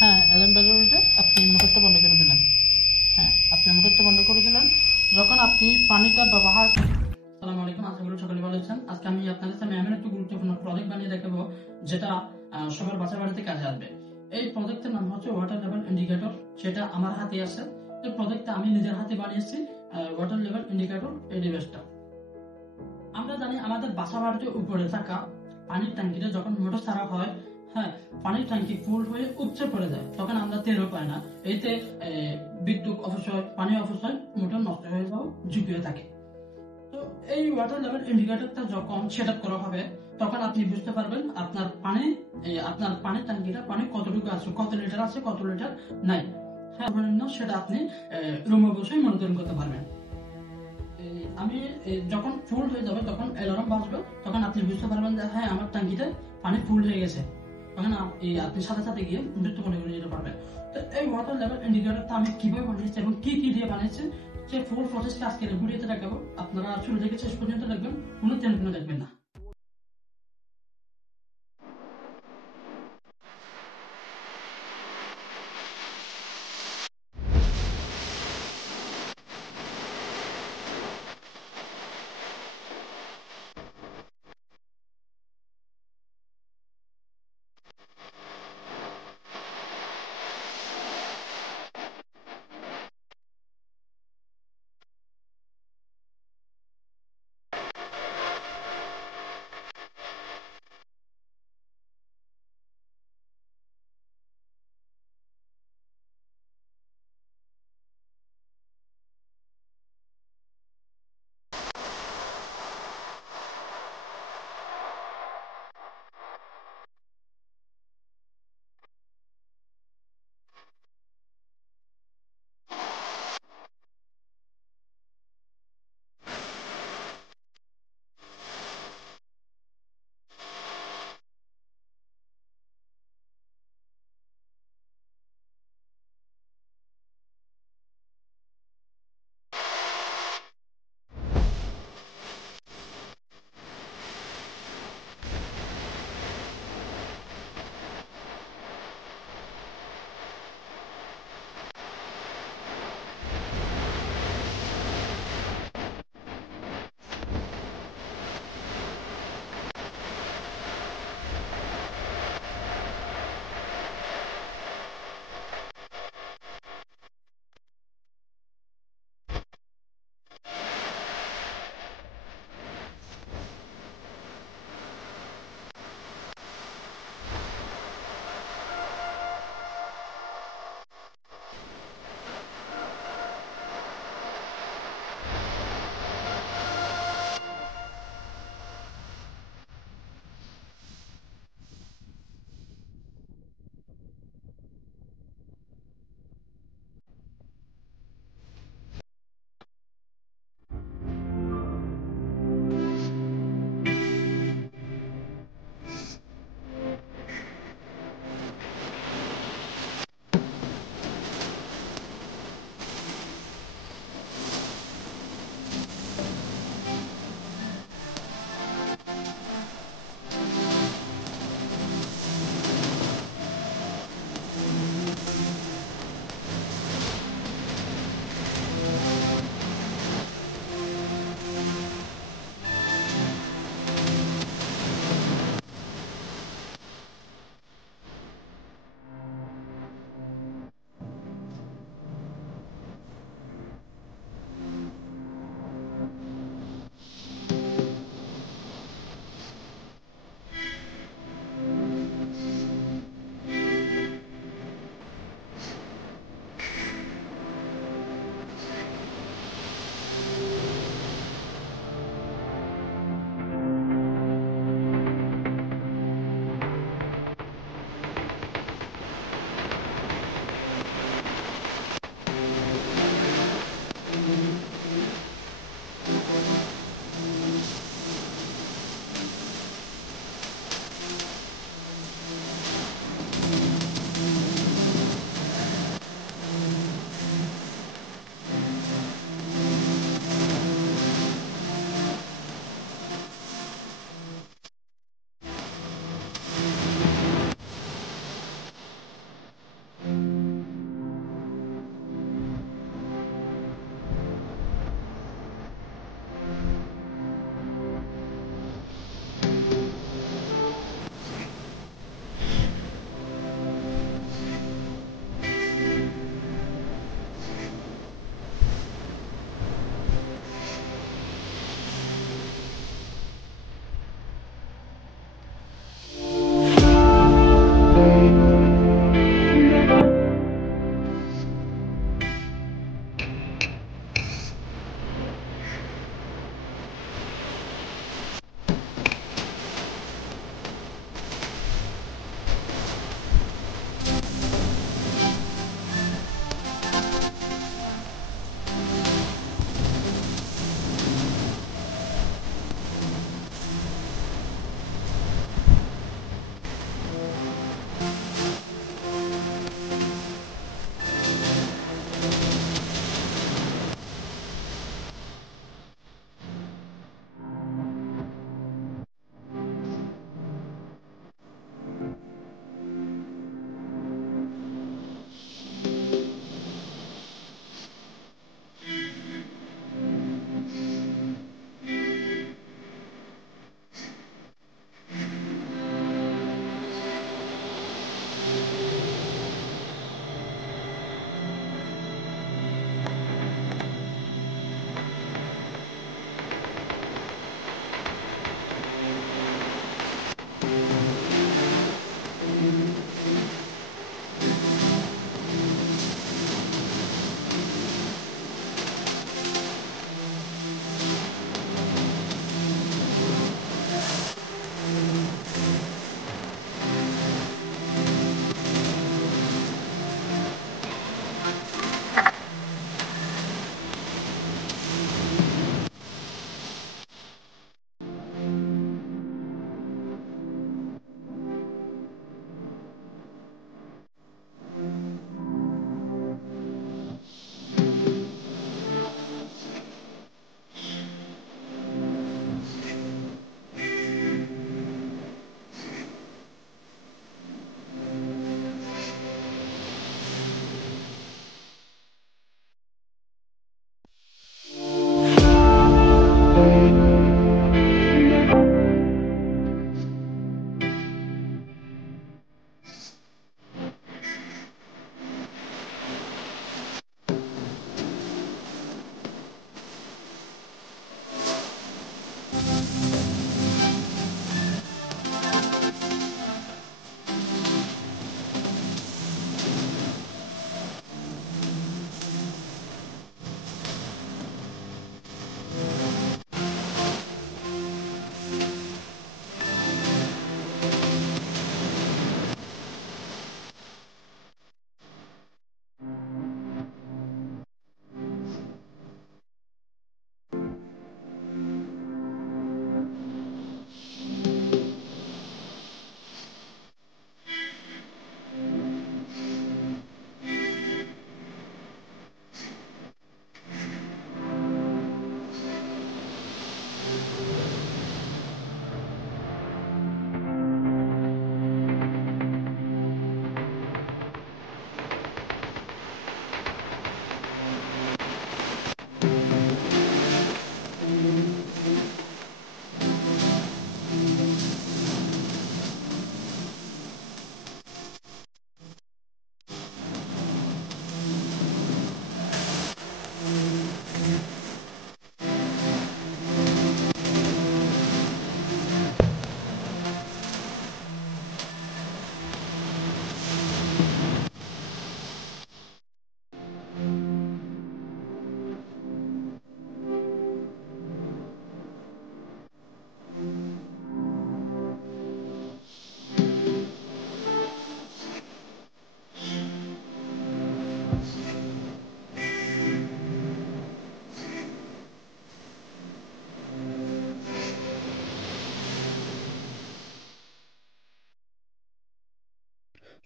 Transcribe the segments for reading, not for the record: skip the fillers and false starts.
হ্যাঁ, অ্যালার্ম বেজে উঠে আপনি মোটরটা বন্ধ করে দিলেন। হ্যাঁ, আপনি মোটরটা বন্ধ করে দিলেন। যখন আপনি পানিটা ব্যবহার আসসালামু আলাইকুম, আশা করি সকলে ভালো আছেন। আজকে আমি আপনাদের সামনে এমন একটি গুরুত্বপূর্ণ প্রজেক্ট বানিয়ে দেখাবো যেটা সবার বাসা বাড়িতে কাজে আসবে। এই প্রজেক্টের নাম হচ্ছে ওয়াটার লেভেল ইন্ডিকেটর। সেটা আমার হাতে আছে। এই প্রজেক্টটা আমি নিজের হাতে বানিয়েছি। ওয়াটার লেভেল ইন্ডিকেটর এই ডিভাইসটা। আমরা জানি আমাদের বাসা বাড়িতে উপরে থাকা পানির ট্যাঙ্কিতে যখন মোটর ছাড়া হয়, হ্যাঁ, পানির ট্যাঙ্কি ফুল হয়ে উপচে পড়ে যায়, তখন আমরা টেরও পাই না। এতে বিদ্যুৎ অপচয়, পানি অপচয়, মোটর নষ্ট হয়ে যাওয়ার ঝুঁকি হয়ে থাকে। তো এই ওয়াটার লেভেল ইন্ডিকেটরটা যখন সেট আপ করা হবে, তখন আপনি বুঝতে পারবেন আপনার পানির ট্যাঙ্কিটা পানি কতটুকু আছে, কত লিটার আছে, কত লিটার নাই। হ্যাঁ, সেটা আপনি রুমে বসে মনিটরিং করতে পারবেন। আমি যখন ফুল হয়ে যাবে তখন অ্যালার্ম বাজবে, তখন আপনি বুঝতে পারবেন যে হ্যাঁ, আমার ট্যাঙ্কিতে পানি ফুল হয়ে গেছে। তখন আপনি সাথে সাথে গিয়ে বিদ্যুৎ মনে করে নিতে পারবেন। তো এই ওয়াটার লেভেল ইন্ডিকেটরটা আমি কিভাবে বানিয়েছি এবং কি কি দিয়ে বানিয়েছি, সে ফুল প্রসেসটা আজকের ভিডিওতে দেখাবো। আপনারা শুরু থেকে শেষ পর্যন্ত দেখবেন, কোনো টেনশন দেখবেন না।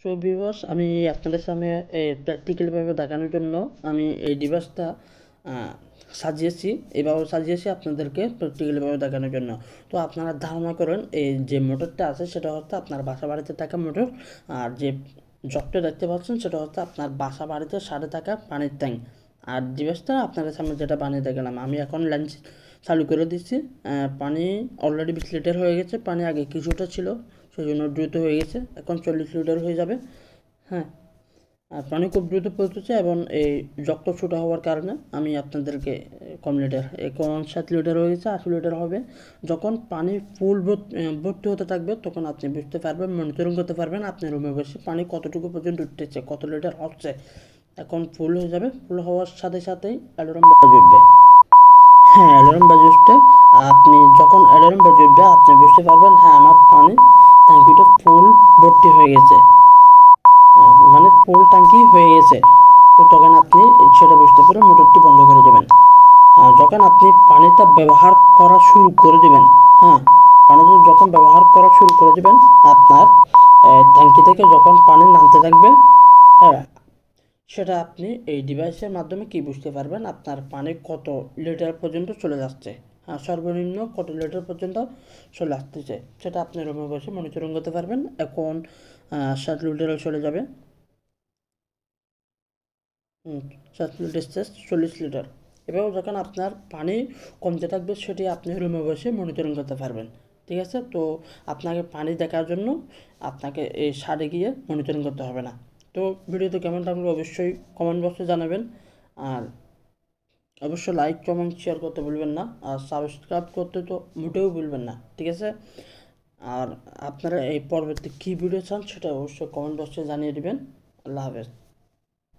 সো ভিউয়ার্স, আমি আপনাদের সামনে প্র্যাকটিক্যালভাবে দেখানোর জন্য আমি এই ডিভাইসটা সাজিয়েছি, এভাবে সাজিয়েছি আপনাদেরকে প্র্যাকটিক্যালভাবে দেখানোর জন্য। তো আপনারা ধারণা করেন এই যে মোটরটা আছে সেটা হচ্ছে আপনার বাসা বাড়িতে থাকা মোটর, আর যে জগটা দেখতে পাচ্ছেন সেটা হচ্ছে আপনার বাসা বাড়িতে সাথে থাকা পানির ট্যাঙ্ক। আর ডিভাইসটা আপনাদের সামনে যেটা বানিয়ে দেখালাম, আমি এখন লেন্স চালু করে দিচ্ছি। পানি অলরেডি 20 লিটার হয়ে গেছে, পানি আগে কিছুটা ছিল সেই জন্য দ্রুত হয়ে গেছে, এখন 40 লিটার হয়ে যাবে। হ্যাঁ, আর পানি খুব দ্রুত পড়তেছে এবং এই জগটা ছোটো হওয়ার কারণে আমি আপনাদেরকে কম লিটার, এখন 7 লিটার হয়ে গেছে, 80 লিটার হবে। যখন পানি ফুল ভর্তি হতে থাকবে তখন আপনি বুঝতে পারবেন, মনিটরিং করতে পারবেন আপনার রুমে বসে পানি কতটুকু পর্যন্ত উঠতেছে, কত লিটার হচ্ছে। এখন ফুল হয়ে যাবে, ফুল হওয়ার সাথে সাথেই অ্যালার্ম বাজে উঠবে। হ্যাঁ, অ্যালার্ম বাজে উঠবে। আপনি যখন অ্যালার্ম বাজে উঠবে আপনি বুঝতে পারবেন হ্যাঁ আমার পানি ট্যাঙ্কিটা ফুল ভর্তি হয়ে গেছে, মানে ফুল ট্যাঙ্কি হয়ে গেছে। তো তখন আপনি সেটা বুঝতে পেরে মোটরটি বন্ধ করে দেবেন। যখন আপনি পানিটা ব্যবহার করা শুরু করে দেবেন, হ্যাঁ, পানিটা যখন ব্যবহার করা শুরু করে দেবেন আপনার ট্যাঙ্কি থেকে যখন পানি নামতে থাকবে, হ্যাঁ, সেটা আপনি এই ডিভাইসের মাধ্যমে কি বুঝতে পারবেন আপনার পানি কত লিটার পর্যন্ত চলে যাচ্ছে। হ্যাঁ, সর্বনিম্ন কত লিটার পর্যন্ত চলে আসতেছে সেটা আপনি রুমে বসে মনিটরিং করতে পারবেন। এখন 7 লিটারও চলে যাবে। 7 লিটার শেষ, 40 লিটার। এভাবে যখন আপনার পানি কমতে থাকবে সেটি আপনি রুমে বসে মনিটরিং করতে পারবেন। ঠিক আছে, তো আপনাকে পানি দেখার জন্য আপনাকে এই সারে গিয়ে মনিটরিং করতে হবে না। তো ভিডিওতে কেমন লাগলো অবশ্যই কমেন্ট বক্সে জানাবেন, আর অবশ্যই লাইক কমেন্ট শেয়ার করতে ভুলবেন না, আর সাবস্ক্রাইব করতে তো মোটেও ভুলবেন না। ঠিক আছে, আর আপনারা এই পরবর্তী কী ভিডিও চান সেটা অবশ্যই কমেন্ট বক্সে জানিয়ে দেবেন। আল্লাহ হাফেজ।